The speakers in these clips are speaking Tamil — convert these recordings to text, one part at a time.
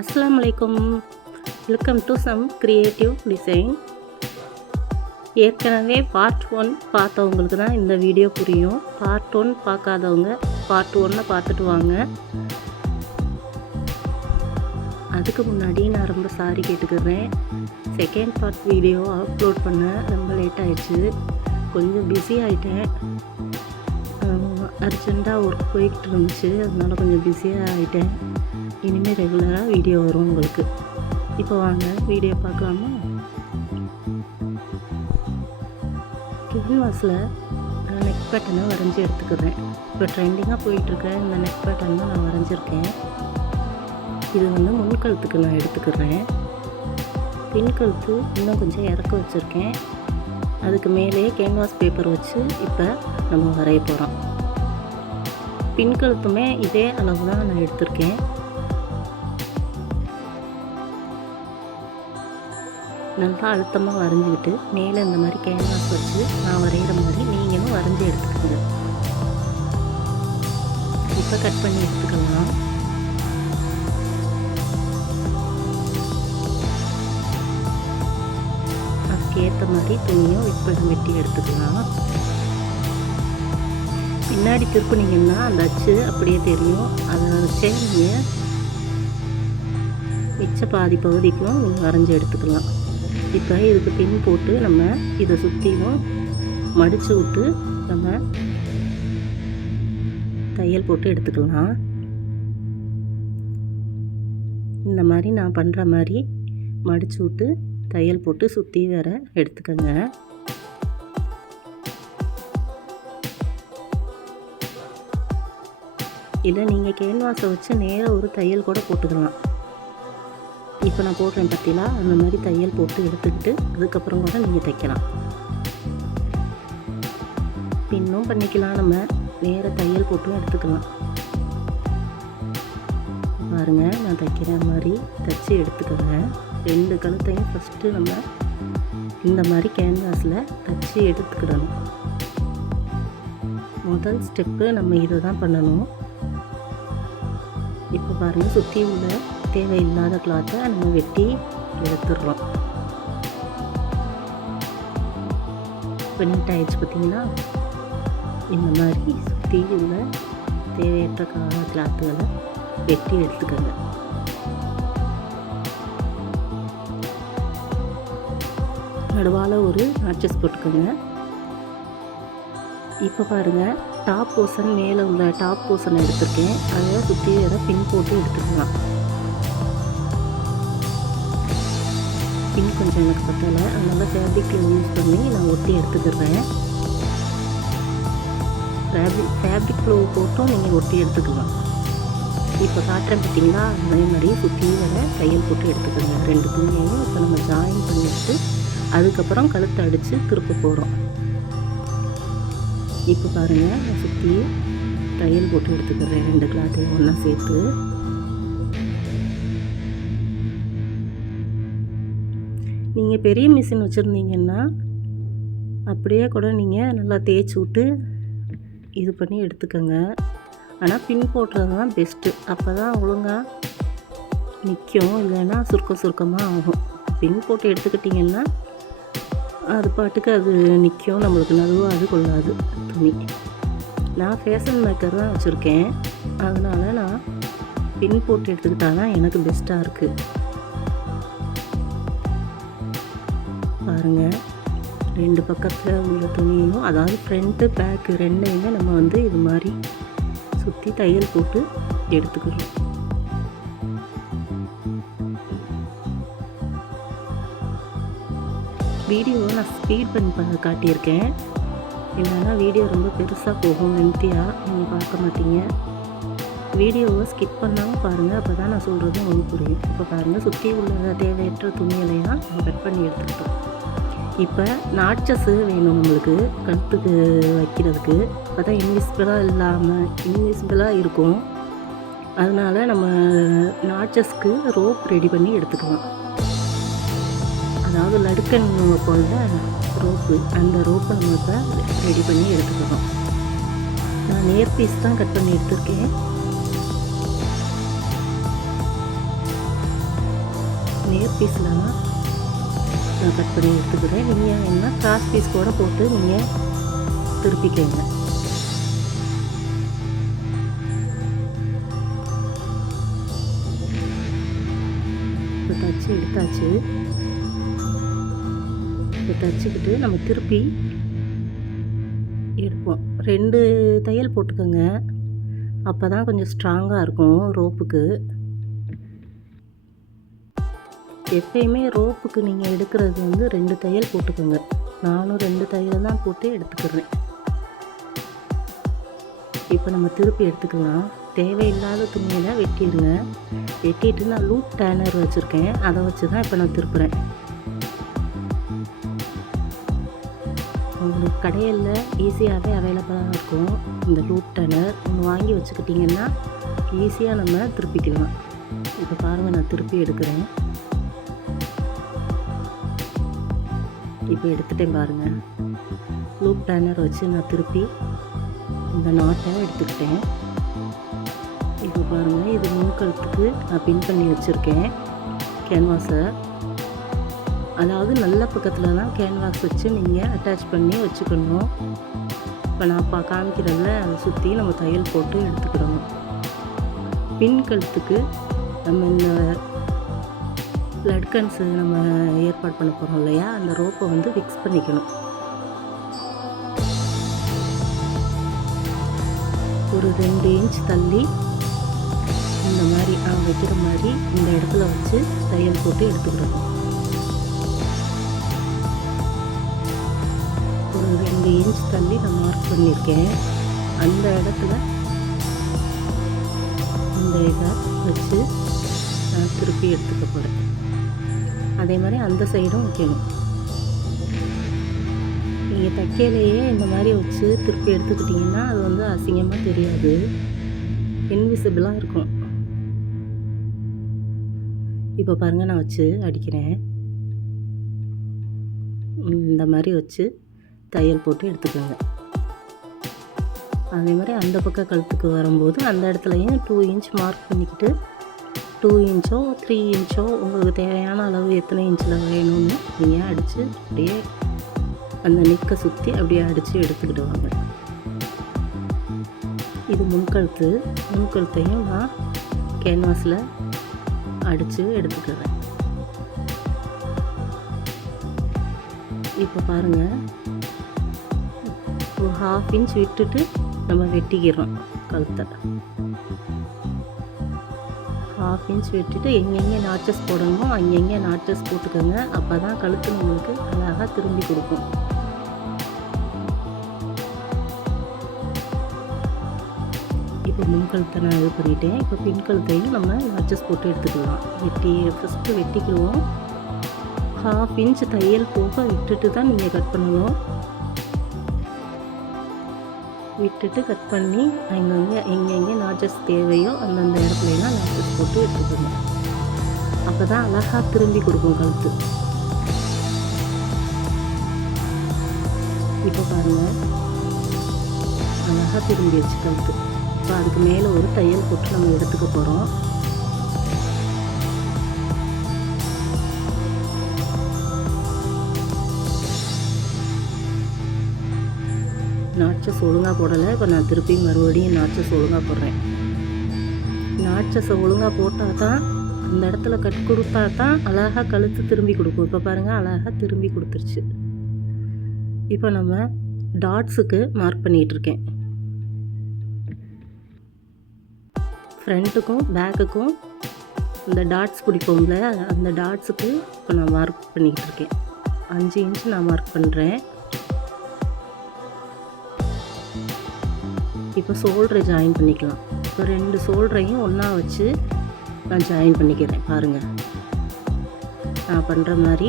அஸ்ஸலாமு அலைக்கும். Welcome to some creative design. ஏற்கனவே பார்ட் 1 பார்த்தவங்களுக்கு தான் இந்த வீடியோ புரியும். பார்ட் 1 பார்க்காதவங்க பார்ட் 1 பார்த்துட்டு வாங்க. அதுக்கு முன்னாடி நான் ரொம்ப சாரி கேட்டுக்கிறேன். செகண்ட் பார்ட் வீடியோ அப்லோட் பண்ண ரொம்ப லேட் ஆயிடுச்சு. கொஞ்சம் பிஸி ஆகிட்டேன். அர்ஜெண்ட்டாக ஒர்க் போய்கிட்டு இருந்துச்சு, அதனால் கொஞ்சம் பிஸியாக ஆகிட்டேன். இனிமேல் ரெகுலராக வீடியோ வரும் உங்களுக்கு. இப்போ வாங்க வீடியோ பார்க்கலாமா. கேன்வாஸில் நெக் பேட்டர்னை வரைஞ்சி எடுத்துக்கிறேன். இப்போ ட்ரெண்டிங்காக போயிட்டுருக்க இந்த நெக் பேட்டர்ன் தான் நான் வரைஞ்சிருக்கேன். இது முன்கழுத்துக்கு நான் எடுத்துக்கிறேன். பின்கழுத்து இன்னும் கொஞ்சம் இறக்க வச்சுருக்கேன். அதுக்கு மேலேயே கேன்வாஸ் பேப்பர் வச்சு இப்போ நம்ம வரைய போகிறோம். பின்கழுத்துமே இதே அளவு தான் நான் எடுத்திருக்கேன். நல்லா அழுத்தமாக வரைஞ்சிக்கிட்டு மேலே இந்த மாதிரி கேன்வாஸ் வச்சு நான் வரைகிற மாதிரி நீங்களும் வரைஞ்சி எடுத்துக்கோங்க. இப்போ கட் பண்ணி எடுத்துக்கலாம். அதுக்கேற்ற மாதிரி துணியும் வெட்டி எடுத்துக்கலாம். பின்னாடி திருப்பினீங்கன்னா அந்த அச்சு அப்படியே தெரியும். அதை வச்சே நீங்கள் மிச்ச பாதி பகுதிக்கும் வரைஞ்சி எடுத்துக்கலாம். இப்போ இதுக்கு பின் போட்டு நம்ம இதை சுற்றிலும் மடித்து விட்டு நம்ம தையல் போட்டு எடுத்துக்கலாம். இந்த மாதிரி நான் பண்ணுற மாதிரி மடித்து விட்டு தையல் போட்டு சுற்றி வேற எடுத்துக்கோங்க. இல்லை நீங்கள் கேன்வாஸை வச்சு நேராக ஒரு தையல் கூட போட்டுக்கலாம். இப்போ நான் போடுறேன் பார்த்தீங்களா, அந்த மாதிரி தையல் போட்டு எடுத்துக்கிட்டு அதுக்கப்புறம் கூட நீங்கள் தைக்கலாம். பின்னும் பண்ணிக்கலாம், நம்ம வேறு தையல் போட்டும் எடுத்துக்கலாம். பாருங்கள், நான் தைக்கிற மாதிரி தைச்சி எடுத்துக்கோங்க. 2 கழுத்தையும் ஃபஸ்ட்டு நம்ம இந்த மாதிரி கேன்வாஸில் தைச்சி எடுத்துக்கிடணும். முதல் ஸ்டெப்பு நம்ம இதை தான் பண்ணணும். இப்போ பாருங்கள், சுற்றி உள்ள தேவையில்லாத கிளாத்தை நம்ம வெட்டி எடுத்துடுறோம். இப்போ நீட் ஆயிடுச்சு பார்த்தீங்கன்னா. இந்த மாதிரி சுற்றி உள்ள தேவையற்ற கிளாத்துகளை வெட்டி எடுத்துக்கோங்க. நடுவால் ஒரு நாட்சஸ் போட்டுக்கோங்க. இப்போ பாருங்கள், டாப் போர்ஷன் மேலே உள்ள டாப் போர்ஷன் எடுத்துருக்கேன். அதை சுற்றி வேறு பின் போட்டு எடுத்துக்கலாம். பின் கொஞ்சம் எனக்கு பத்தலை, அதனால் ஃபேப்ரிக்கில் யூஸ் பண்ணி நான் ஒட்டி எடுத்துக்கிறேன். ஃபேப்ரிக் க்ளோ போட்டும் நீங்கள் ஒட்டி எடுத்துக்கலாம். இப்போ காட்டுறேன் பார்த்தீங்களா, அதே மாதிரி சுற்றி வேறு தையல் போட்டு எடுத்துக்கோங்க. 2 துணியையும் இப்போ நம்ம ஜாயின் பண்ணிவிட்டு அதுக்கப்புறம் கழுத்தை அடித்து திருப்ப போகிறோம். இப்போ பாருங்கள், நான் சுற்றி தையல் போட்டு எடுத்துக்கிறேன் 2 கிளாத்தையும் ஒன்றா சேர்த்து. நீங்கள் பெரிய மிஷின் வச்சுருந்தீங்கன்னா அப்படியே கூட நீங்கள் நல்லா தேய்ச்சி விட்டு இது பண்ணி எடுத்துக்கோங்க. ஆனால் பின் போடுறது தான் பெஸ்ட்டு. அப்போ தான் ஒழுங்காக நிற்கும், இல்லைன்னா சுருக்கமாக ஆகும். பின் போட்டு எடுத்துக்கிட்டிங்கன்னா அது பாட்டுக்கு அது நிற்கும், நம்மளுக்கு நடுவாது கொள்ளாது துணி. நான் ஃபேஷன் மேக்கர் தான் வச்சுருக்கேன், அதனால் நான் பின் போட்டு எடுத்துக்கிட்டால் தான் எனக்கு பெஸ்ட்டாக இருக்குது. பாருங்கள், 2 பக்கத்தில் உள்ள துணியும், அதாவது ஃப்ரண்ட்டு பேக்கு ரெண்டையுமே நம்ம இது மாதிரி சுற்றி தையல் போட்டு எடுத்துக்கிறோம். வீடியோவை நான் ஸ்பீட் பண்ணி காட்டியிருக்கேன், இல்லைன்னா வீடியோ ரொம்ப பெருசாக போகும், லென்த்தியாக நீங்கள் பார்க்க மாட்டீங்க. வீடியோவை ஸ்கிப் பண்ணாமல் பாருங்கள், அப்போ தான் நான் சொல்கிறது உங்களுக்கு புரியும். இப்போ பாருங்கள், சுற்றி உள்ள தேவையற்ற துணிகளையும் நம்ம கட் பண்ணி எடுத்துக்கிட்டோம். இப்போ நாட்சஸ் வேணும் நம்மளுக்கு கழுத்துக்கு வைக்கிறதுக்கு, அப்போ தான் இன்விசிபிளாக இருக்கும். அதனால் நம்ம நாட்சஸ்க்கு ரோப் ரெடி பண்ணி எடுத்துக்கலாம். அதாவது லடுக்கன் போல் ரோப்பு, அந்த ரோப்பை நம்ம இப்போ ரெடி பண்ணி எடுத்துக்கிறோம். நான் நேர் பீஸ் தான் கட் பண்ணி எடுத்துருக்கேன். ஸ்கொயர் பீஸில் நான் கட் பண்ணி எடுத்துக்கிறேன். நீங்கள் வேணுன்னா கிராஸ் பீஸ் கூட போட்டு நீங்கள் திருப்பிக்கங்க. இப்போ தச்சு எடுத்தாச்சு. இப்போ தச்சுக்கிட்டு நம்ம திருப்பி எடுப்போம். 2 தையல் போட்டுக்கோங்க, அப்போ தான் கொஞ்சம் ஸ்ட்ராங்காக இருக்கும் ரோப்புக்கு. எப்பயுமே ரோப்புக்கு நீங்கள் எடுக்கிறது வந்து 2 தையல் போட்டுக்கோங்க. நானும் 2 தையல் தான் போட்டு எடுத்துக்கிறேன். இப்போ நம்ம திருப்பி எடுத்துக்கலாம். தேவையில்லாத துணியில் வெட்டிடுங்க. வெட்டிட்டு நான் லூப் டேனர் வச்சுருக்கேன், அதை வச்சு தான் இப்போ நான் திருப்புறேன். உங்களுக்கு கடையில் ஈஸியாகவே அவைலபிளாக இருக்கும் இந்த லூப் டேனர். ஒன்று வாங்கி வச்சுக்கிட்டிங்கன்னா ஈஸியாக நம்ம திருப்பிக்கலாம். இப்போ பாருங்கள், நான் திருப்பி எடுக்கிறேன். இப்போ எடுத்துகிட்டேன் பாருங்கள். லூப் டேனர் வச்சு நான் திருப்பி இந்த நாட்டை எடுத்துக்கிட்டேன். இப்போ பாருங்கள், இது முன்கழுத்துக்கு நான் பின் பண்ணி வச்சுருக்கேன் கேன்வாஸை. அதாவது நல்ல பக்கத்தில் தான் கேன்வாஸ் வச்சு நீங்கள் அட்டாச் பண்ணி வச்சுக்கணும். இப்போ நான் காமிக்கிறதில் அதை சுற்றி நம்ம தையல் போட்டு எடுத்துக்கிடணும். பின் கழுத்துக்கு நம்ம இந்த லட்கன்ஸு நம்ம ஏற்பாடு பண்ண போகிறோம் இல்லையா, அந்த ரோப்பை வந்து ஃபிக்ஸ் பண்ணிக்கணும். ஒரு 2 இன்ச் தள்ளி இந்த மாதிரி வைக்கிற மாதிரி இந்த இடத்துல வச்சு தையல் போட்டு எடுத்துக்கிடணும். ஒரு 2 இன்ச் தள்ளி நான் மார்க் பண்ணியிருக்கேன். அந்த இடத்துல இந்த இதை வச்சு நான் திருப்பி எடுத்துக்க போகிறேன். அதே மாதிரி அந்த சைடும் வைக்கணும். நீங்கள் தைக்கையிலேயே இந்த மாதிரி வச்சு திருப்பி எடுத்துக்கிட்டிங்கன்னா அது வந்து அசிங்கமாக தெரியாது, இன்விசிபிளாக இருக்கும். இப்போ பாருங்கள், நான் வச்சு அடிக்கிறேன். இந்த மாதிரி வச்சு தையல் போட்டு எடுத்துக்கோங்க. அதே மாதிரி அந்த பக்கம் கழுத்துக்கு வரும்போது அந்த இடத்துலையும் 2 இன்ச் மார்க் பண்ணிக்கிட்டு 2 இன்ச்சோ 3 இன்ச்சோ உங்களுக்கு தேவையான அளவு எத்தனை இன்ச்சில் வேணும்னு நீங்கள் அடித்து அப்படியே அந்த நெக்கை சுற்றி அப்படியே அடித்து எடுத்துக்கிட்டு வாங்க. இது முன்கழுத்தையும் நான் கேன்வாஸில் அடித்து எடுத்துக்கிறேன். இப்போ பாருங்கள், ஒரு 1/2 இன்ச் விட்டுட்டு நம்ம வெட்டிக்கிறோம் கழுத்தை. 1/2 இன்ச் விட்டுட்டு எங்கெங்கே நாச்சஸ் போடணுமோ அங்கெங்கே நாச்சஸ் போட்டுக்கோங்க. அப்போ தான் கழுத்து நம்மளுக்கு அழகாக திரும்பி கொடுக்கும். இப்போ முன்கழுத்தை நான் இது பண்ணிட்டேன். இப்போ பின் கழுத்தையும் நம்ம நாச்சஸ் போட்டு எடுத்துக்கலாம். ஃபஸ்ட்டு வெட்டிக்கிடுவோம். 1/2 இன்ச் தையல் போக விட்டுட்டு தான் நீங்கள் கட் பண்ணணும். விட்டுட்டு கட் பண்ணி எங்கெங்கே நாச்சஸ் தேவையோ அந்தந்த இடத்துலலாம் நாச்சஸ் போட்டு எடுத்துக்கணும். அப்போ தான் அழகாக திரும்பி கொடுக்கும் கழுத்து. இப்போ பாருங்கள், அழகாக திரும்பி வச்சு கழுத்து. இப்போ அதுக்கு மேலே ஒரு தையல் போட்டு நம்ம எடுத்துக்க போகிறோம். நாச்சஸ் ஒழுங்காக போடலை. இப்போ நான் திருப்பி மறுபடியும் நாச்சஸ் ஒழுங்காக போடுறேன். நாச்சஸை ஒழுங்காக போட்டால் தான் அந்த இடத்துல கட் கொடுத்தா தான் அழகாக கழுத்து திரும்பி கொடுக்கும். இப்போ பாருங்கள், அழகாக திரும்பி கொடுத்துருச்சு. இப்போ நம்ம டாட்ஸுக்கு மார்க் பண்ணிகிட்ருக்கேன். ஃப்ரண்ட்டுக்கும் பேக்குக்கும் இந்த டாட்ஸ் பிடிப்போம்ல, அந்த டாட்ஸுக்கு இப்போ நான் மார்க் பண்ணிக்கிட்டு இருக்கேன். 5 இன்ச் நான் மார்க் பண்ணுறேன். இப்போ ஷோல்டரை ஜாயின் பண்ணிக்கலாம். இப்போ 2 ஷோல்டரையும் ஒன்றா வச்சு நான் ஜாயின் பண்ணிக்கிறேன். பாருங்கள், நான் பண்ணுற மாதிரி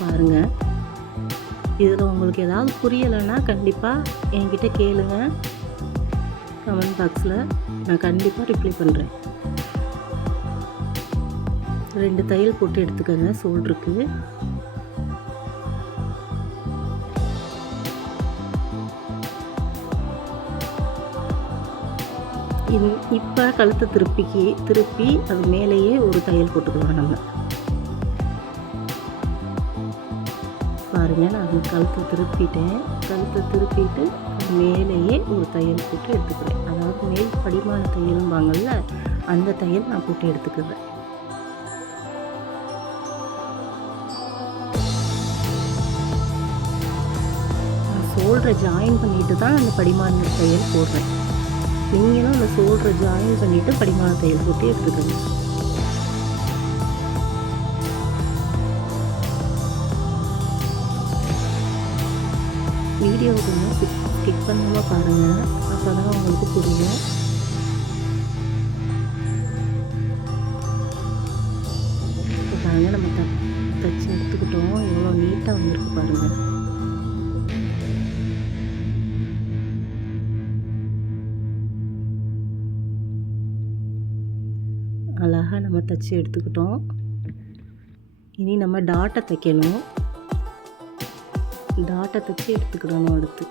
பாருங்கள். இதில் உங்களுக்கு ஏதாவது புரியலைன்னா கண்டிப்பாக என்கிட்ட கேளுங்க கமெண்ட் பாக்ஸில், நான் கண்டிப்பாக ரிப்ளை பண்ணுறேன். 2 தையல் போட்டு எடுத்துக்கோங்க ஷோல்டருக்கு. இப்போ கழுத்தை திருப்பி அது மேலேயே ஒரு தையல் போட்டுக்கலாம் நம்ம. பாருங்கள், நான் கழுத்தை திருப்பிட்டு மேலேயே ஒரு தையல் போட்டு எடுத்துக்கிறேன். அதாவது மேல் படிமான தையலும்பாங்கள்ல, அந்த தையல் நான் போட்டு எடுத்துக்கிறேன். நான் ஷோல்டரை ஜாயின் பண்ணிட்டு தான் அந்த படிமான தையல் போடுறேன். நீங்களும் அந்த ஷோல்டரை ஜாயின் பண்ணிவிட்டு படிமான தையல் போட்டு எடுத்துக்கணும். வீடியோவை கொஞ்சம் ஸ்கிப் பண்ணாமல் பாருங்கள், அப்போ தான் உங்களுக்கு புரியும். இப்போ பாருங்கள், நம்ம தச்சு எடுத்துக்கிட்டோம். எவ்வளோ நீட்டாக வந்திருக்கு பாருங்கள். அழகாக நம்ம தச்சு எடுத்துக்கிட்டோம். இனி நம்ம டாட்டை தைக்கணும். டாட்டை தைச்சி எடுத்துக்கிடணும். அடுத்து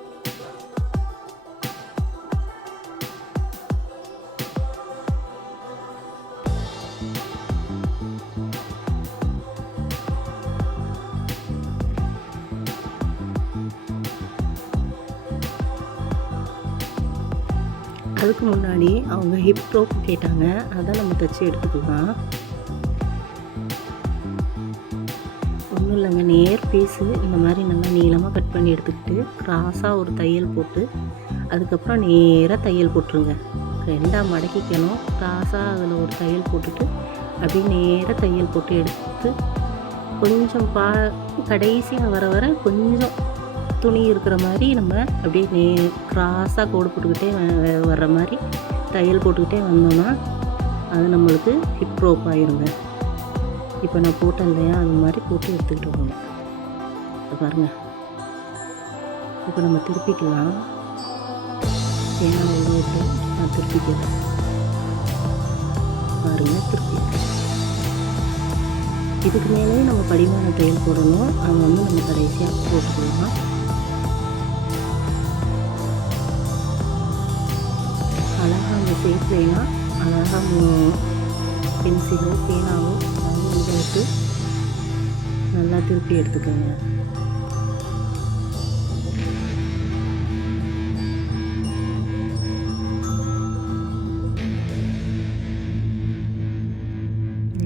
அதுக்கு முன்னாடி அவங்க ஹிப் ரோப் கேட்டாங்க, அதான் நம்ம தைச்சி எடுத்துக்கலாம். ஒன்றும் இல்லைங்க, நேர் பீஸு இந்த மாதிரி நல்லா நீளமாக கட் பண்ணி எடுத்துக்கிட்டு கிராஸாக ஒரு தையல் போட்டு அதுக்கப்புறம் நேராக தையல் போட்டுருங்க. ரெண்டாக மடக்கிக்கணும். கிராஸாக அதில் ஒரு தையல் போட்டுட்டு அப்படியே நேராக தையல் போட்டு எடுத்து கொஞ்சம் கடைசியாக வர கொஞ்சம் துணி இருக்கிற மாதிரி நம்ம அப்படியே கிராஸாக கோடு போட்டுக்கிட்டே வர்ற மாதிரி தையல் போட்டுக்கிட்டே வந்தோம்னா அது நம்மளுக்கு ஹிப் ரோப் ஆயிருங்க. இப்போ நான் போட்டேன் இல்லையா, அது மாதிரி போட்டு எடுத்துக்கிட்டு வரணும். பாருங்கள், இப்போ நம்ம திருப்பிக்கலாம். ஏன்னா விட்டு நான் திருப்பிக்கிறேன். பாருங்கள், திருப்பிக்கிறேன். இதுக்கு மேலேயும் நம்ம படிமான தையல் போடணும். அதை நம்ம கடைசியாக போட்டுக்கலாம். அழகாக அந்த ஷேப்லாம் அழகாக பென்சிலோ பேனாவோ இதை நல்லா திருப்பி எடுத்துக்கோங்க.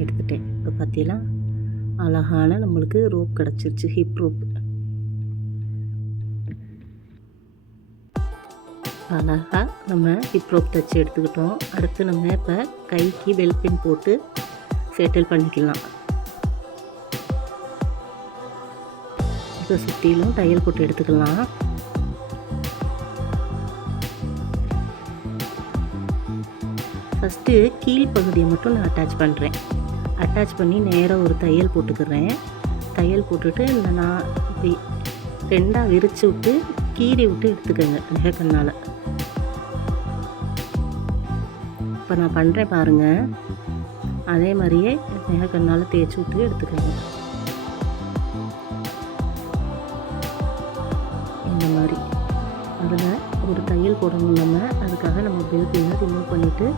எடுத்துட்டேன். இப்போ பார்த்தீங்கன்னா அழகான நம்மளுக்கு ரோப் கிடச்சிருச்சு, ஹிப் ரோப். அழகாக நம்ம ஹிப் ரோப் தைச்சி எடுத்துக்கிட்டோம். அடுத்து நம்ம இப்போ கைக்கு பெல் பின் போட்டு செட்டில் பண்ணிக்கலாம். இப்போ சுற்றிலும் தையல் போட்டு எடுத்துக்கலாம். ஃபஸ்ட்டு கீழ்ப்பகுதியை மட்டும் நான் அட்டாச் பண்ணுறேன். அட்டாச் பண்ணி நேராக ஒரு தையல் போட்டுக்கிறேன். தையல் போட்டுட்டு இந்த நான் இப்படி ரெண்டாக விரித்து விட்டு கீறி விட்டு எடுத்துக்கோங்க நெகக்கண்ணால். இப்போ நான் பண்ணுறேன் பாருங்கள், அதே மாதிரியே நெகக்கண்ணால் தேய்ச்சி விட்டு எடுத்துக்கோங்க. இந்த மாதிரி அதில் ஒரு தையல் போடணும். அதுக்காக நம்ம பெல் பின்னை ரிமூவ் பண்ணிவிட்டு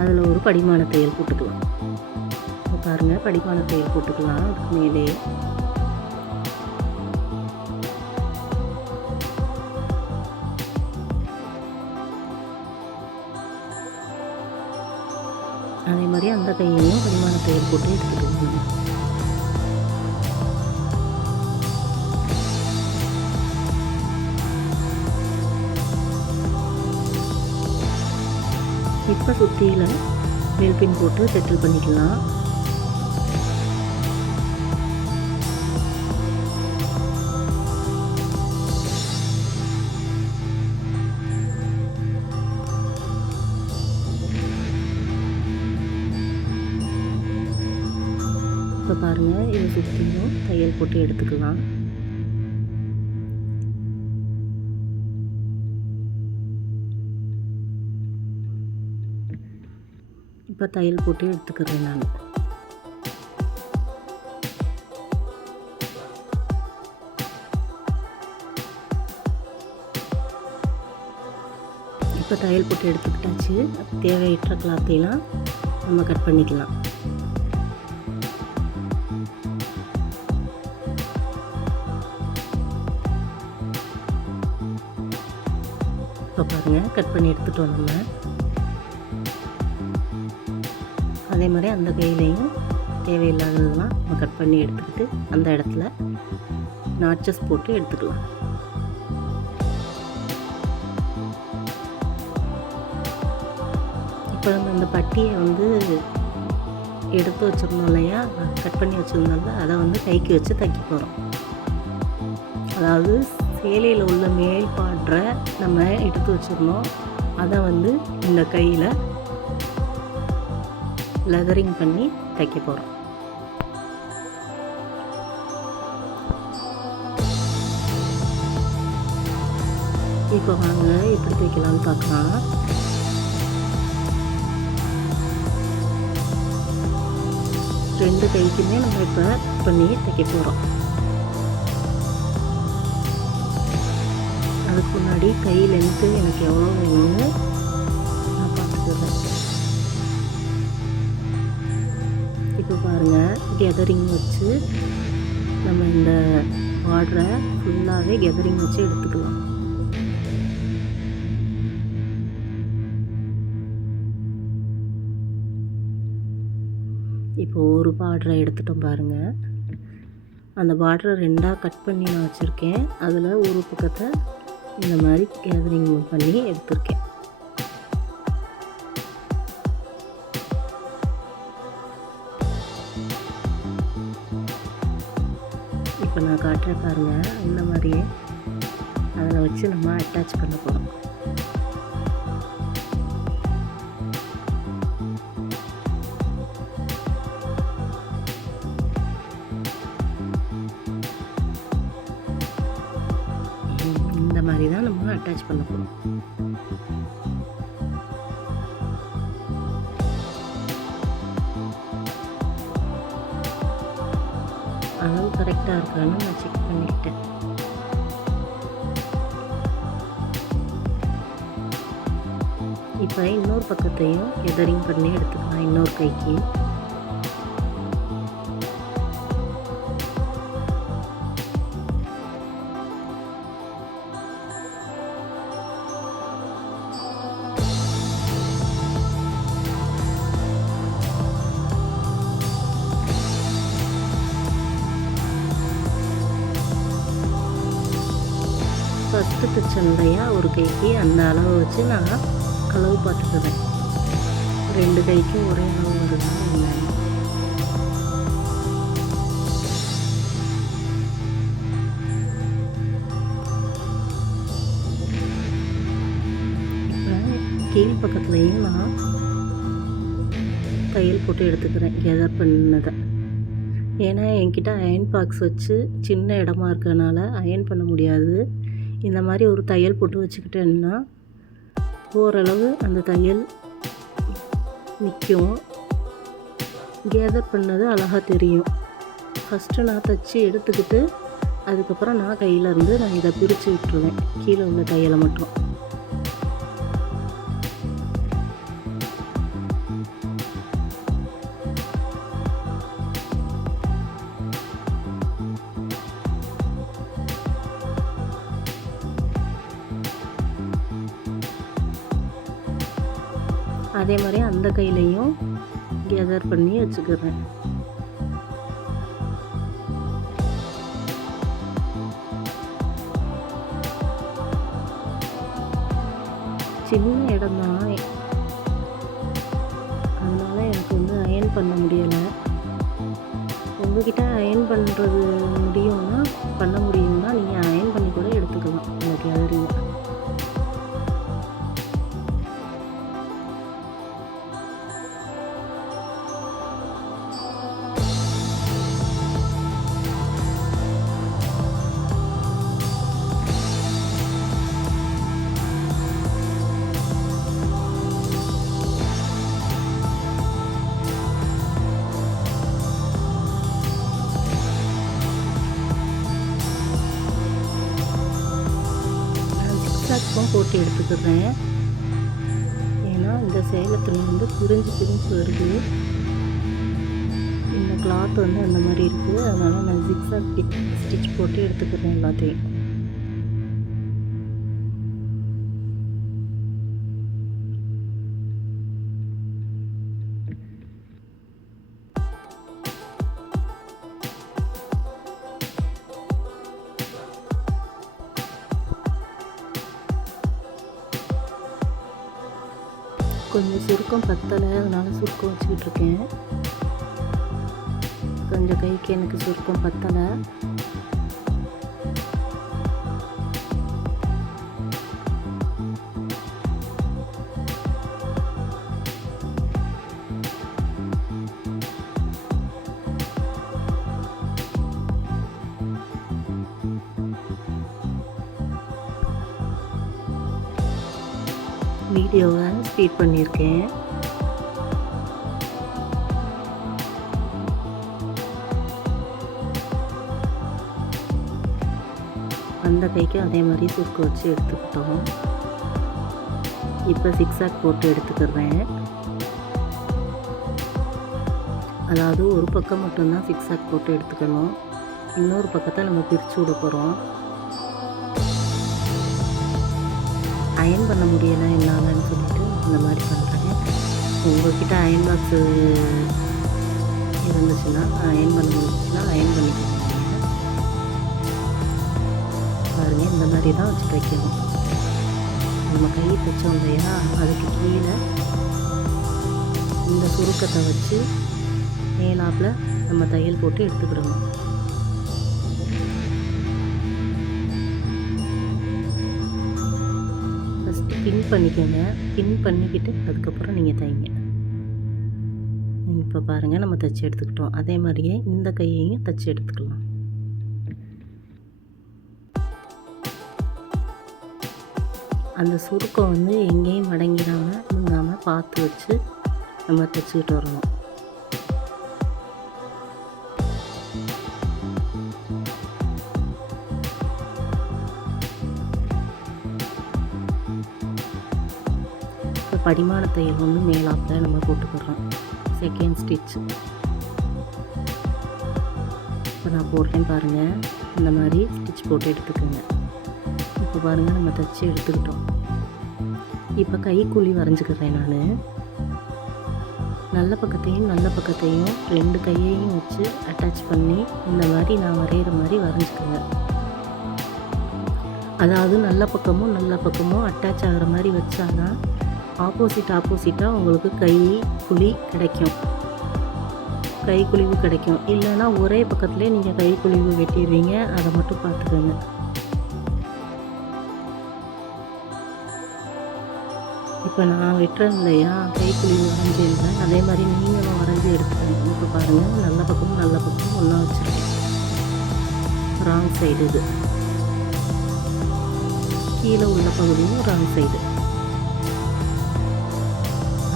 அதில் ஒரு படிமான தையல் போட்டுக்கலாம். இப்போ பாருங்கள், படிமான தையல் போட்டுக்கலாம். அதுக்கு மேலே அதே மாதிரி அந்த கையையும் படிமான தையல் போட்டு எடுத்துக்கணும். இப்போ சுற்றியில் பெல் பின் போட்டு செட்டில் பண்ணிக்கலாம். இப்போ பாருங்கள், இதை சுற்றியும் தையல் போட்டு எடுத்துக்கலாம். இப்போ தையல் போட்டு எடுத்துக்கிறேன் நான். இப்போ தையல் போட்டு எடுத்துக்கிட்டாச்சு. தேவையற்ற கிளாத்தையெல்லாம் நம்ம கட் பண்ணிக்கலாம். இப்போ பாருங்கள் கட் பண்ணி எடுத்துட்டோம் நம்ம. அதே மாதிரி அந்த கையிலையும் தேவையில்லாததெல்லாம் நம்ம கட் பண்ணி எடுத்துக்கிட்டு அந்த இடத்துல நாட்சஸ் போட்டு எடுத்துக்கலாம். இப்போ நம்ம இந்த பட்டியை வந்து எடுத்து வச்சுருந்தோம் இல்லையா, கட் பண்ணி வச்சுருந்தோம்ல, அதை வந்து கைக்கு வச்சு தைக்க போகிறோம். அதாவது சேலையில் உள்ள மேல் பாட்டை நம்ம எடுத்து வச்சுருந்தோம், அதை வந்து இந்த கையில் லெதரிங் பண்ணி தைக்க போகிறோம். இப்போ வாங்க எப்படி தைக்கலாம்னு பார்க்கலாம். ரெண்டு கைக்குமே நம்ம இப்போ பண்ணி தைக்க போகிறோம். அதுக்கு முன்னாடி கை லென்த்து எனக்கு எவ்வளோ வேணும்னு நான் பார்த்துக்கிறேன். இப்போ பாருங்கள், கெதரிங் வச்சு நம்ம இந்த பார்டரை ஃபுல்லாகவே கெதரிங் வச்சு எடுத்துக்கலாம். இப்போ ஒரு பார்டரை எடுத்துட்டோம் பாருங்கள். அந்த பார்டரை ரெண்டாக கட் பண்ணி நான் வச்சுருக்கேன். அதில் ஒரு பக்கத்தை இந்த மாதிரி கேதரிங் பண்ணி எடுத்திருக்கேன். இப்போ நான் காட்டுறேன் பாருங்கள், இந்த மாதிரியே அதில் வச்சு நம்ம அட்டாச் பண்ண போகிறோம். இந்த மாதிரி தான் நம்ம அட்டாச் பண்ண போகிறோம். அளவு கரெக்டாக இருக்கான்னு நான் செக் பண்ணிக்கிட்டேன். இப்போ இன்னொரு பக்கத்தையும் கெதரிங் பண்ணி எடுத்துக்கலாம். இன்னொரு கைக்கு ஃபஸ்ட்டு தைச்சந்தையா ஒரு கைக்கு அந்த அளவு வச்சு நான் அளவு பார்த்துக்குவேன். ரெண்டு கைக்கும் ஒரே அளவு வருதா என்னன்னு. இப்போ கீழ் பக்கத்துலேயும் நான் தையல் போட்டு எடுத்துக்கிறேன் கெதர் பண்ணதை. ஏன்னா என்கிட்ட அயன் பாக்ஸ் வச்சு சின்ன இடமா இருக்கனால அயன் பண்ண முடியாது. இந்த மாதிரி ஒரு தையல் போட்டு வச்சுக்கிட்டேன்னா ஓரளவு அந்த தையல் நிற்கும். கேதர் பண்ணது அழகாக தெரியும். ஃபஸ்ட்டு நான் தைச்சி எடுத்துக்கிட்டு அதுக்கப்புறம் நான் கையிலேருந்து நான் இதை பிரித்து விட்டுருவேன், கீழே உள்ள தையலை மட்டும். அதே மாதிரி அந்த கையிலையும் கேதர் பண்ணி வச்சுக்கிறேன். சின்ன இடம்தான், அதனால எனக்கு வந்து அயன் பண்ண முடியலை. உங்ககிட்ட அயன் பண்ணுறது பண்ண முடியும்னா நீங்கள் அயன் பண்ணி கூட எடுத்துக்கலாம் இந்த கேதரிங்க. ஜிக்ஸாக்ஸும் போட்டு எடுத்துக்கிறேன். ஏன்னா இந்த சேலை துணி வந்து பிரிஞ்சு வருது. இந்த கிளாத் வந்து அந்த மாதிரி இருக்குது, அதனால் நான் ஜிக்ஸாக் ஸ்டிச் போட்டு எடுத்துக்கிறேன் எல்லாத்தையும். கொஞ்சம் சுருக்கம் பத்தலை, அதனால் சுருக்கம் வச்சுக்கிட்டுருக்கேன். கொஞ்சம் கைக்கு எனக்கு சுருக்கம் பத்தலை. வீடியோவை ஸ்பீட் பண்ணியிருக்கேன். அந்த கைக்கு அதே மாதிரி சுருக்க வச்சு எடுத்துக்கிட்டோம். இப்போ சிக்ஸாக் போட்டு எடுத்துக்கிறேன். அதாவது ஒரு பக்கம் மட்டும்தான் சிக்ஸாக் போட்டு எடுத்துக்கணும். இன்னொரு பக்கத்தை நம்ம பிரித்து விட போகிறோம். அயன் பண்ண முடியலை என்னாலன்னு சொல்லிட்டு இந்த மாதிரி பண்ணுறேன். உங்கள்கிட்ட அயன் பாக்ஸு இருந்துச்சுன்னா, அயன் பண்ண முடிஞ்சுன்னா அயன் பண்ணிக்கோங்க. பாருங்கள், இந்த மாதிரி தான் வச்சு தைக்கணும். நம்ம கை தைச்சோம் இல்லையா, அதுக்கு கீழே இந்த சுருக்கத்தை வச்சு மேலாப்பில் நம்ம தையல் போட்டு எடுத்துக்கிடணும். பின் பண்ணிக்கோங்க. பின் பண்ணிக்கிட்டு அதுக்கப்புறம் நீங்கள் தைங்க. இப்போ பாருங்கள், நம்ம தைச்சி எடுத்துக்கிட்டோம். அதே மாதிரியே இந்த கையையும் தைச்சி எடுத்துக்கலாம். அந்த சுருக்கம் வந்து எங்கேயும் மடங்கிடாமல் நீங்காமல் பார்த்து வச்சு நம்ம தைச்சிக்கிட்டு வரணும். படிமான தையல் வந்து மேலாப்பில் நம்ம போட்டுக்கிறோம். செகண்ட் ஸ்டிச் இப்போ நான் போடுறேன் பாருங்கள். இந்த மாதிரி ஸ்டிச் போட்டு எடுத்துக்கோங்க. இப்போ பாருங்கள், நம்ம தைச்சி எடுத்துக்கிட்டோம். இப்போ கைக்குழி வரைஞ்சிக்கிறேன். நான் நல்ல பக்கத்தையும் 2 கையையும் வச்சு அட்டாச் பண்ணி இந்த மாதிரி நான் வரைகிற மாதிரி வரைஞ்சிக்கோங்க. அதாவது நல்ல பக்கமும் அட்டாச் ஆகிற மாதிரி வச்சாதான் ஆப்போசிட்டாக உங்களுக்கு கைக்குழிவு கிடைக்கும். இல்லைன்னா ஒரே பக்கத்துலேயே நீங்கள் கைக்குழிவு வெட்டிடுவீங்க. அதை மட்டும் பார்த்துக்கோங்க. இப்போ நான் வெட்டுறேன் இல்லையா, கைக்குழிவு வரைஞ்சிருந்தேன். அதே மாதிரி நீங்களும் வரைஞ்சி எடுத்துக்கோங்க. இப்போ பாருங்கள், நல்ல பக்கம் ஒன்றா வச்சுருக்கேன். ராங் சைடு இது, கீழே உள்ள பகுதியும் ராங் சைடு.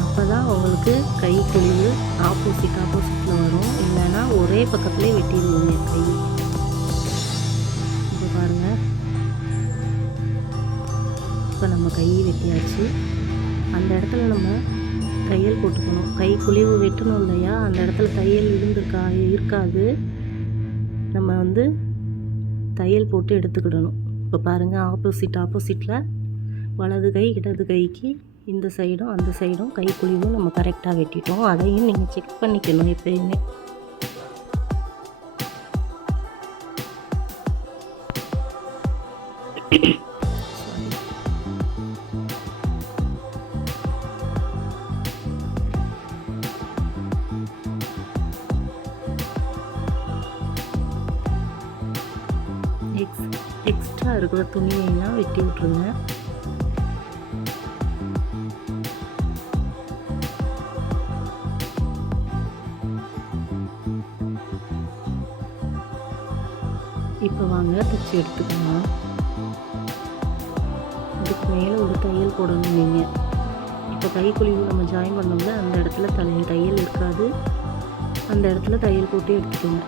அப்போ தான் உங்களுக்கு கைக்குழிவு ஆப்போசிட்டில் வரும். இல்லைன்னா ஒரே பக்கத்துலேயே வெட்டிடுவீங்க கை. இப்போ பாருங்கள், இப்போ நம்ம கை வெட்டியாச்சு. அந்த இடத்துல நம்ம தையல் போட்டுக்கணும். கைக்குழிவு வெட்டணும் இல்லையா, அந்த இடத்துல தையல் இருக்காது. நம்ம வந்து தையல் போட்டு எடுத்துக்கிடணும். இப்போ பாருங்கள், ஆப்போசிட்டில் வலது கை இடது கைக்கு இந்த சைடும் அந்த சைடும் கைக்குழிவும் நம்ம கரெக்டாக வெட்டிட்டோம். அதையும் நீங்கள் செக் பண்ணிக்கணும் எப்பயுமே. எக்ஸ்ட்ரா இருக்கிற துணியெல்லாம் வெட்டி விட்ருங்க. இப்போ வாங்க தைச்சி எடுத்துக்கலாம். அதுக்கு மேலே ஒரு தையல் போடணும் நீங்கள். இப்போ கைக்குழிவு நம்ம ஜாயின் பண்ணோம்ல, அந்த இடத்துல தையல் இருக்காது. அந்த இடத்துல தையல் போட்டு எடுத்துக்கோங்க.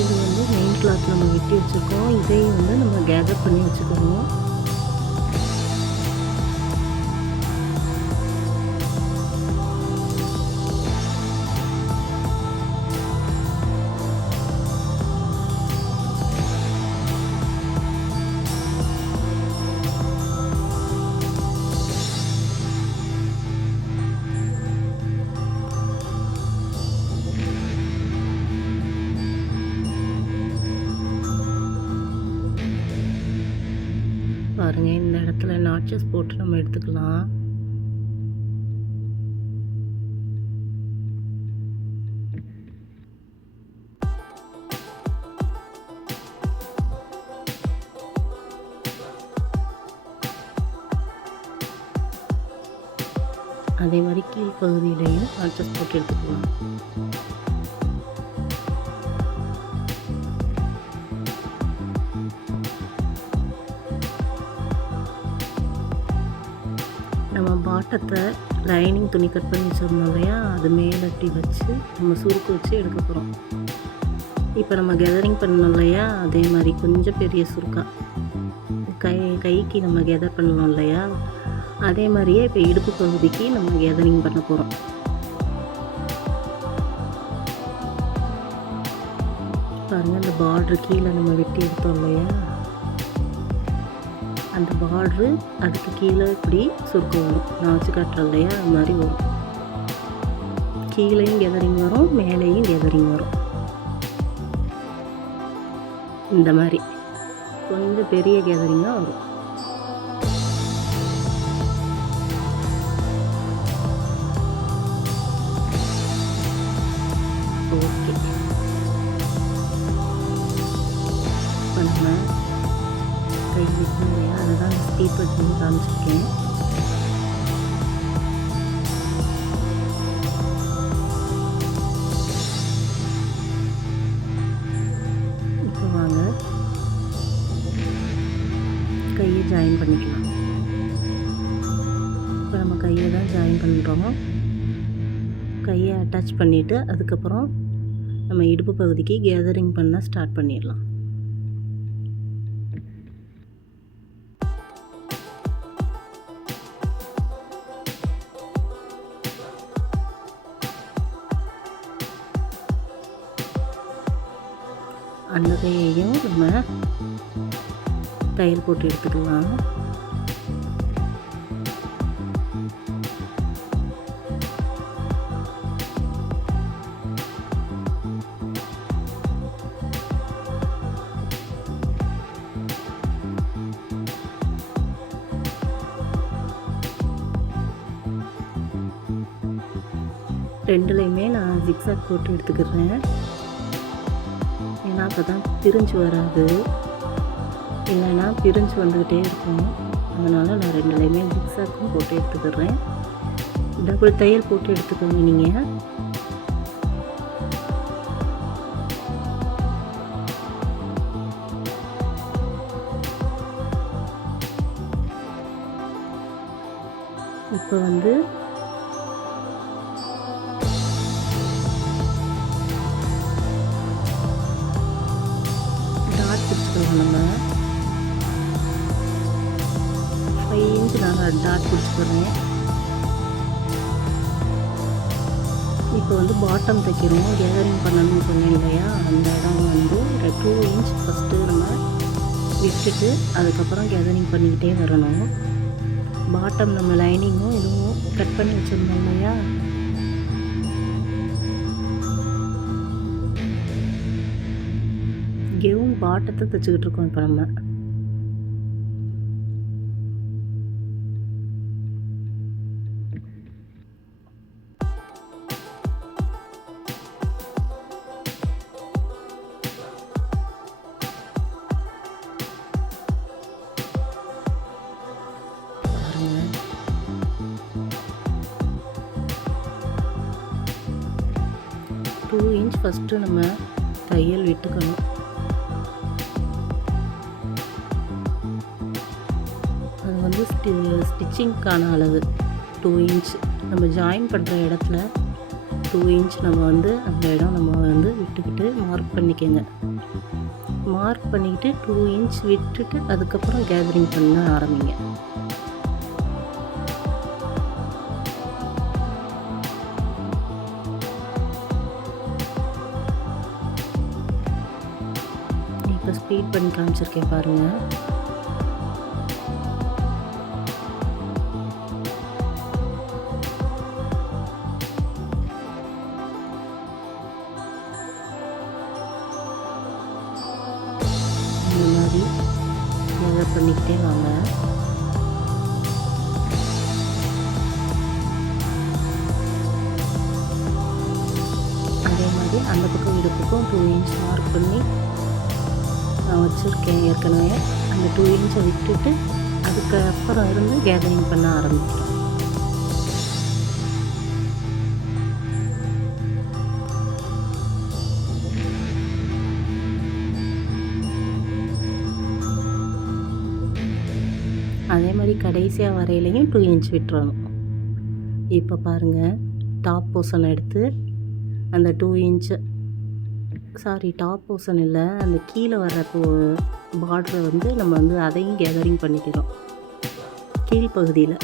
இது வந்து மெயின் கிளாத் நம்ம வெட்டி வச்சுருக்கோம். இதையும் வந்து நம்ம கேதர் பண்ணி வச்சுக்கணும். பாருங்கள், இந்த இடத்துல நாட்சஸ் போட்டு நம்ம எடுத்துக்கலாம். அதே மாதிரி கீழ் பகுதியிலையும் நாட்சஸ் போட்டு எடுத்துக்கலாம். நம்ம பாட்டத்தை லைனிங் துணி கட் பண்ணி வச்சிருந்தோம் இல்லையா, அது மேலே அப்படி வச்சு நம்ம சுருக்கு வச்சு எடுக்க போகிறோம். இப்போ நம்ம கெதரிங் பண்ணோம் இல்லையா, அதே மாதிரி கொஞ்சம் பெரிய சுருக்கா கைக்கு நம்ம கெதர் பண்ணணும் இல்லையா, அதே மாதிரியே இப்போ இடுப்பு பகுதிக்கு நம்ம கெதரிங் பண்ண போகிறோம். பாருங்கள், அந்த பார்ட்ரு கீழே நம்ம வெட்டி எடுத்தோம் இல்லையா, அந்த பார்ட்ரு அதுக்கு கீழே இப்படி சுருக்கம் வரும். நான் வச்சு காட்டுறேன் இல்லையா, அது மாதிரி வரும். கீழேயும் கெதரிங் வரும், மேலேயும் கெதரிங் வரும். இந்த மாதிரி கொஞ்சம் பெரிய கெதரிங்காக வரும். ஓகே, இப்போ நம்ம கை வைக்கணும் இல்லையா, அதை தான் ஸ்டீப் பண்ணி காமிச்சிருக்கேன். இப்போ வாங்க கையை ஜாயின் பண்ணிக்கலாம். இப்போ நம்ம கையை தான் ஜாயின் பண்ணுறோம். கையை அட்டாச் பண்ணிவிட்டு அதுக்கப்புறம் நம்ம இடுப்பு பகுதிக்கு கேதரிங் பண்ண ஸ்டார்ட் பண்ணிடலாம். அந்த கையையும் நம்ம தையல் போட்டு எடுத்துக்கலாம். ரெண்டுலையுமே நான் ஜிக்ஸாக் போட்டு எடுத்துக்கிறேன். ஏன்னா அப்போ தான் பிரிஞ்சு வராது, இல்லைன்னா பிரிஞ்சு வந்துக்கிட்டே இருக்கும். அதனால் நான் ரெண்டுலையுமே ஜிக்ஸாக்கும் போட்டு எடுத்துக்கிறேன். டபுள் தையல் போட்டு எடுத்துக்கோங்க நீங்கள். இப்போ வந்து நம்ம 5 இன்ச் நான் டாட் பிடிச்சிக்கிறேன். இப்போ வந்து பாட்டம் தைக்கிறோம், கேதரிங் பண்ணணும்னு சொன்னேன் இல்லையா, அந்த இடம் வந்து 2 இன்ச் ஃபஸ்ட்டு நம்ம விட்டுட்டு அதுக்கப்புறம் கேதரிங் பண்ணிக்கிட்டே வரணும். பாட்டம் நம்ம லைனிங்கும் இதுவும் கட் பண்ணி வச்சுருந்தோம் இல்லையா, கெவுன் பாட்டத்தை தைச்சிக்கிட்டு இருக்கோம். இப்போ நம்ம பாருங்க, 2 இன்ச் ஃபஸ்ட்டு நம்ம தையல் விட்டுக்கணும். அது வந்து ஸ்டிச்சிங்க்கான அளவு 2 இன்ச். நம்ம ஜாயின் பண்ணுற இடத்துல 2 இன்ச் நம்ம வந்து அந்த இடம் நம்ம வந்து விட்டுக்கிட்டு மார்க் பண்ணிக்கோங்க. மார்க் பண்ணிக்கிட்டு 2 இன்ச் விட்டுட்டு அதுக்கப்புறம் கேதரிங் பண்ண ஆரம்பிங்க. இப்போ ஸ்பீட் பண்ணி காமிச்சிருக்கேன் பாருங்கள். இந்த மாதிரி கேதர் பண்ணிக்கிட்டே வாங்க. அதே மாதிரி அந்த பக்கம் இடுப்புக்கும் 2 இன்ச் மார்க் பண்ணி நான் வச்சுருக்கேன் ஏற்கனவே. அந்த 2 இன்ச்சை விட்டுட்டு அதுக்கப்புறம் இருந்து கேதரிங் பண்ண ஆரம்பிக்கிறோம். அதே மாதிரி கடைசியாக வரையிலையும் 2 இன்ச் விட்டுறணும். இப்போ பாருங்கள், டாப் போர்ஷன் எடுத்து அந்த 2 இன்ச்சு டாப் போர்ஷன் இல்லை, அந்த கீழே வர பார்டரை வந்து நம்ம வந்து அதையும் கேதரிங் பண்ணிக்கிறோம். கீழ்ப்பகுதியில்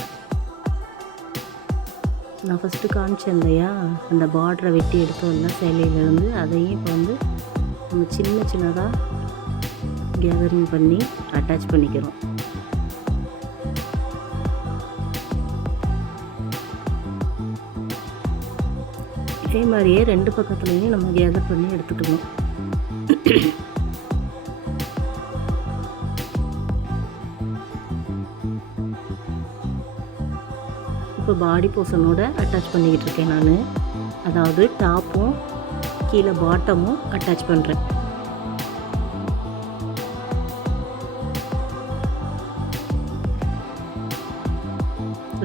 நான் ஃபஸ்ட்டு காமிச்சேன் இல்லையா, அந்த பார்டரை வெட்டி எடுத்தோம்ல சேலையிலேருந்து, அதையும் இப்போ வந்து நம்ம சின்ன சின்னதாக கேதரிங் பண்ணி அட்டாச் பண்ணிக்கிறோம். இதே மாதிரியே 2 பக்கத்துலேயும் நம்ம கேதர் பண்ணி எடுத்துக்கணும். இப்போ பாடி போர்ஷனோட அட்டாச் பண்ணிக்கிட்டு இருக்கேன் நான். அதாவது டாப்பும் கீழே பாட்டமும் அட்டாச் பண்ணுறேன்.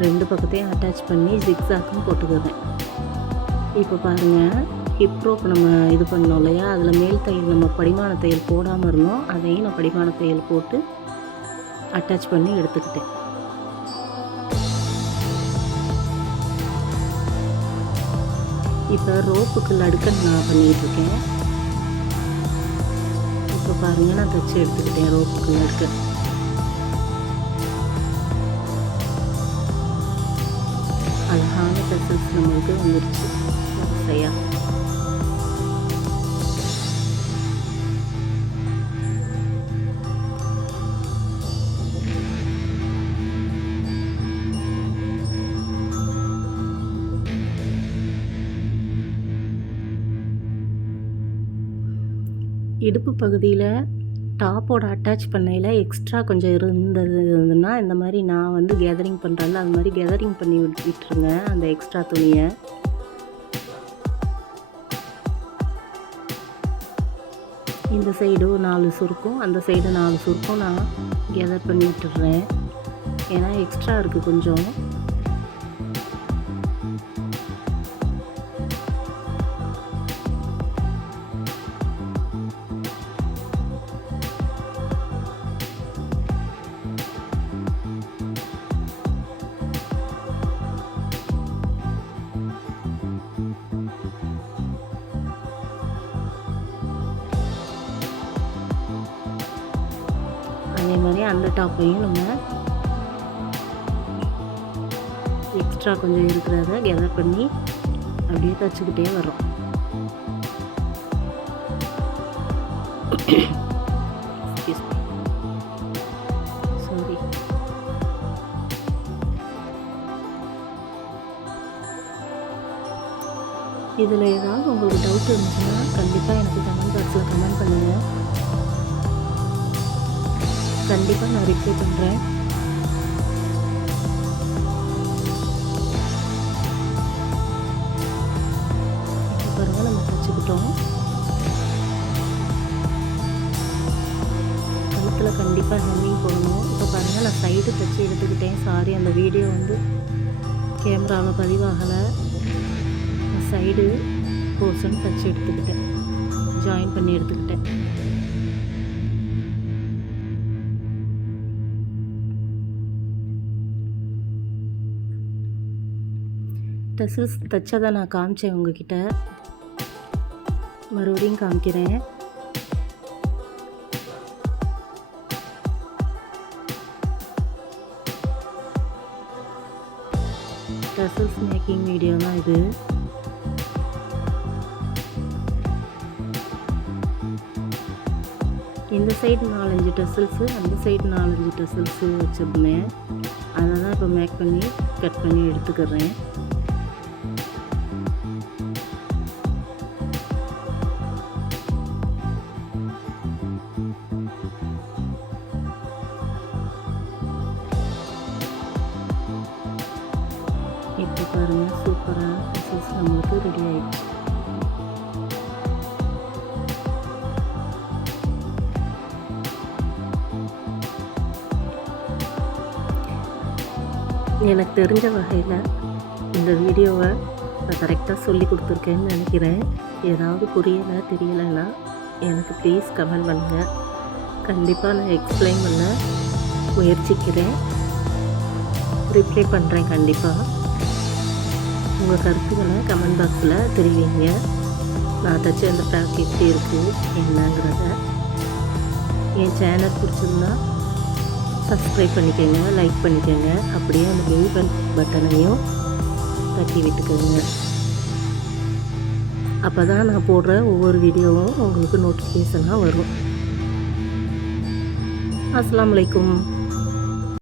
ரெண்டு பக்கத்தையும் அட்டாச் பண்ணி ஜிக்ஸாக்கும் போட்டுக்குவேன். இப்போ பாருங்கள், ஹிப் ரோப் நம்ம இது பண்ணோம் இல்லையா, அதில் மேல் தையல் நம்ம படிமான தையல் போடாமல் இருந்தோம். அதையும் நான் படிமான தையல் போட்டு அட்டாச் பண்ணி எடுத்துக்கிட்டேன். இப்போ ரோப்புக்கு லடுக்கன் நான் பண்ணிகிட்ருக்கேன். இப்போ பாருங்கள், நான் தைச்சி எடுத்துக்கிட்டேன் ரோப்புக்கு லடுக்கன். அழகான டசல்ஸ் நம்மளுக்கு வந்துடுச்சு வரிசையா. இடுப்பு பகுதியில் டாப்போட அட்டாச் பண்ணையில் எக்ஸ்ட்ரா கொஞ்சம் இருந்ததுன்னா இந்த மாதிரி நான் வந்து கேதரிங் பண்ணுறேன்ல, அது மாதிரி கேதரிங் பண்ணி விட்டுருங்க அந்த எக்ஸ்ட்ரா துணியை. இந்த சைடு 4 சுருக்கும், அந்த சைடு 4 சுருக்கும் நான் கேதர் பண்ணி விட்டுடுறேன். ஏன்னா எக்ஸ்ட்ரா இருக்குது கொஞ்சம். அதே மாதிரி அந்த டாப்பையும் நம்ம எக்ஸ்ட்ரா கொஞ்சம் இருக்கிறத கேதர் பண்ணி அப்படியே தைச்சிக்கிட்டே வரோம். சாரி. இதில் ஏதாவது உங்களுக்கு டவுட் இருந்துச்சுன்னா கண்டிப்பாக எனக்கு கமெண்ட் பாக்ஸில் கமெண்ட் பண்ணுங்கள். கண்டிப்பாக நான் ரிப்ளை பண்ணுறேன். இப்போ பாருங்கள், நம்ம தைச்சிக்கிட்டோம். கழுத்தில் கண்டிப்பாக ஹெம்மிங் போடணும். இப்போ பாருங்கள், நான் சைடு தைச்சி எடுத்துக்கிட்டேன். சாரி, அந்த வீடியோ வந்து கேமராவில் பதிவாகலை. சைடு போர்ஷன் தைச்சி எடுத்துக்கிட்டேன், ஜாயின் பண்ணி எடுத்துக்கிட்டேன். டசல்ஸ் தைச்சதை நான் காமிச்சேன் உங்ககிட்ட, மறுபடியும் காமிக்கிறேன். டசல்ஸ் மேக்கிங் வீடியோ தான் இது. இந்த சைடு 4-5 டசல்ஸு, அந்த சைடு 4-5 டசல்ஸு வச்சுருந்தேன். அதை தான் இப்போ மேக் பண்ணி கட் பண்ணி எடுத்துக்கிறேன். ரெடி ஆகிடுச்சு. எனக்கு தெரிஞ்ச வகையில் இந்த வீடியோவை நான் கரெக்டாக சொல்லி கொடுத்துருக்கேன்னு நினைக்கிறேன். ஏதாவது புரியலை தெரியலைன்னா எனக்கு ப்ளீஸ் கமெண்ட் பண்ணுங்கள். கண்டிப்பாக நான் எக்ஸ்பிளைன் பண்ண முயற்சிக்கிறேன், ரிப்ளை பண்ணுறேன். கண்டிப்பாக உங்கள் கருத்துக்களை கமெண்ட் பாக்ஸில் தெரிவிங்க. நான் தச்ச அந்த ஃப்ராக் எப்படி இருக்குது என்னங்கிறத. என் சேனல் பிடிச்சிருந்தா சப்ஸ்கிரைப் பண்ணிக்கோங்க, லைக் பண்ணிக்கோங்க. அப்படியே அந்த பெல் பட்டனையும் தட்டி விட்டுக்கோங்க. அப்போ தான் நான் போடுற ஒவ்வொரு வீடியோவும் உங்களுக்கு நோட்டிஃபிகேஷனாக வரும். அஸ்ஸலாமு அலைக்கும்.